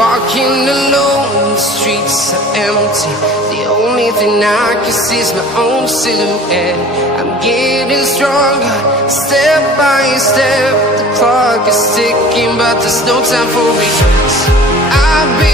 Walking alone, the streets are empty. The only thing I can see is my own silhouette. I'm getting stronger, step by step. The clock is ticking, but there's no time for regrets. I've been